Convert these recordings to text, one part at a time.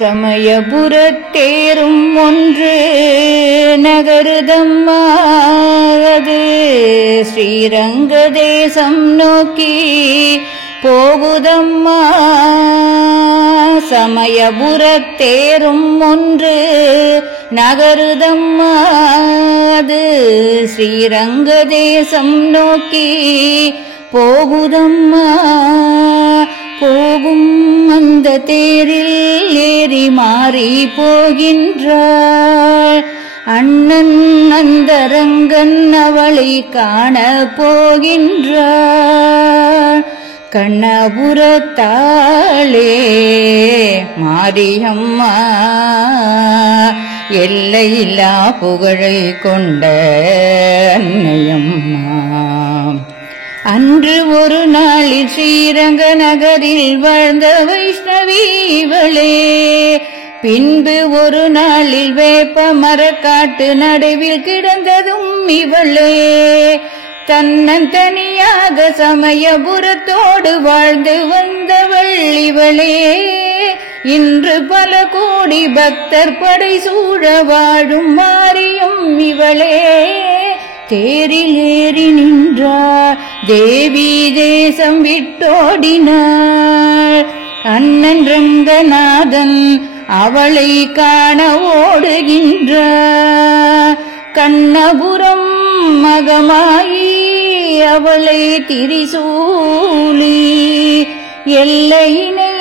சமயபுரத்தேரும் ஒன்று நகருதம்மா அது ஸ்ரீரங்க தேசம் நோக்கி போகுதம்மா. சமயபுரத்தேரும் ஒன்று நகருதம்மா அது ஸ்ரீரங்க தேசம் நோக்கி போகுதம்மா. போகும் அந்த தேரில் ஏறி மாறி போகின்றாள் அண்ணன் அந்தரங்கன் அவளை காண போகின்றாள். கண்ணபுரத்தாளே மாரியம்மா எல்லையில்லா புகழை கொண்ட அன்னையம்மா. அன்று ஒரு நாளில் ஸ்ரீரங்க நகரில் வாழ்ந்த வைஷ்ணவி இவளே. பின்பு ஒரு நாளில் வேப்ப மரக்காட்டு நடுவில் கிடந்ததும் இவளே. தன்னந்தனியாக சமயபுரத்தோடு வாழ்ந்து வந்தவள் இவளே. இன்று பல கோடி பக்தர் படை சூழ வாழும் மாரியம் இவளே. தேரில் ஏறி நின்றார் தேவி தேசம் விட்டோடினாள். அண்ணன் ரங்கநாதன் அவளை காண ஓடுகின்றார். கண்ணபுரம் மகமாயி அவளை திரிசூலி எல்லையினை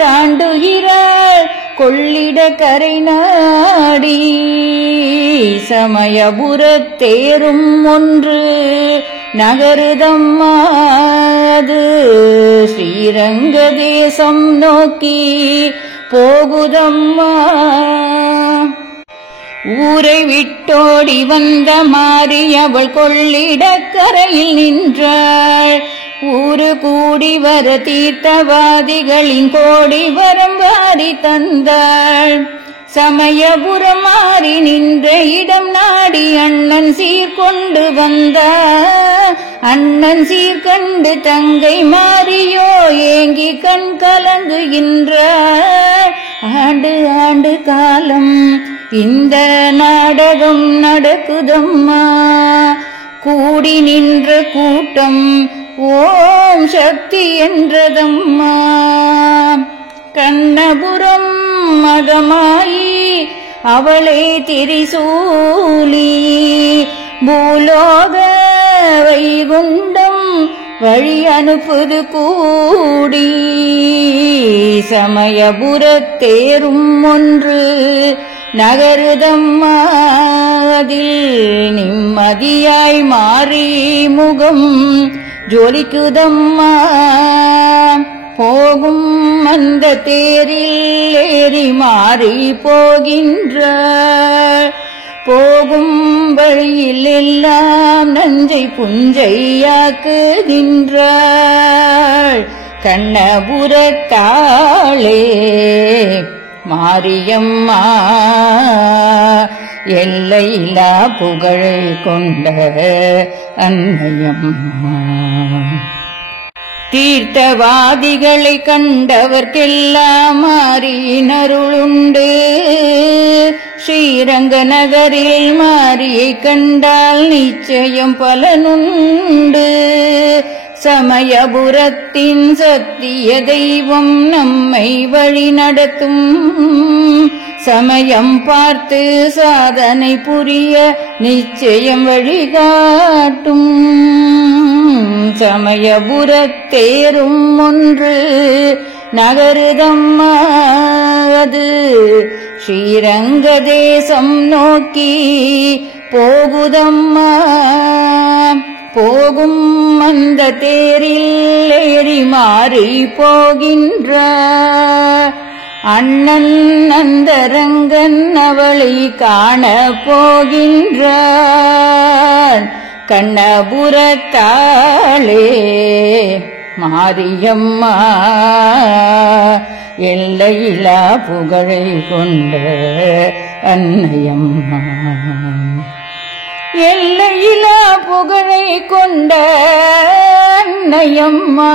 தாண்டுகிறாள் கொள்ளிட கரை நாடி. சமயபுரத்தேரும் ஒன்று நகருதம்மா அது ஸ்ரீரங்க தேசம் நோக்கி போகுதம்மா. ஊரை விட்டோடி வந்த மாறி அவள் கொள்ளிடக்கரையில் நின்றாள். ஊரு கூடி வர தீர்த்தவாதிகளின் கோடி வரம் வாரி தந்தாள். சமயபுரம் மாறி நின்ற இடம் நாடி அண்ணன் சீர்கொண்டு வந்தார். அண்ணன் சீர்கண்டு தங்கை மாறியோ ஏங்கி கண் கலங்குகின்றார். ஆண்டு ஆண்டு காலம் இந்த நாடகம் நடக்குதம்மா. கூடி நின்ற கூட்டம் ஓம் சக்தி என்றதம்மா. கண்ணபுரம் மகமாயி அவளே திரிசூலி பூலோக வைகுண்டம் வழி அனுப்புது கூடி. சமயபுரத்தேரும் ஒன்று நகருதம்மா அதில் நிம்மதியாய் மாறி முகம் ஜொலிக்குதம்மா. போகும் அந்த தேரில் ஏறி மாறி போகின்றார். போகும் வழியில் எல்லாம் நஞ்சை புஞ்சையாக்குகின்றாள். கண்ணபுரத்தாளே மாரியம்மா எல்லையில்லா புகழை கொண்ட அன்னையம்மா. தீர்த்தவாதிகளை கண்டவர்க்கெல்லாம் மாறினருளுண்டு. ஸ்ரீரங்க நகரில் மாரியை கண்டால் நிச்சயம் பலனுண்டு. சமயபுரத்தின் சத்திய தெய்வம் நம்மை வழி நடத்தும். சமயம் பார்த்து சாதனை புரிய நிச்சயம் வழிகாட்டும். சமயபுரத்தேரும் ஒன்று நகருதம்மா அது ஸ்ரீரங்க தேசம் நோக்கி போகுதம்மா. போகும் அந்த தேரில் ஏறி மாறி போகின்றார். அண்ணன் அந்தரங்கன் அவளை காண போகின்றார். கண்ணபுரத்தாளே மாரியம்மா எல்லையில்லா புகழை கொண்ட அன்னையம்மா. எல்லையில்லா புகழை கொண்ட அன்னையம்மா.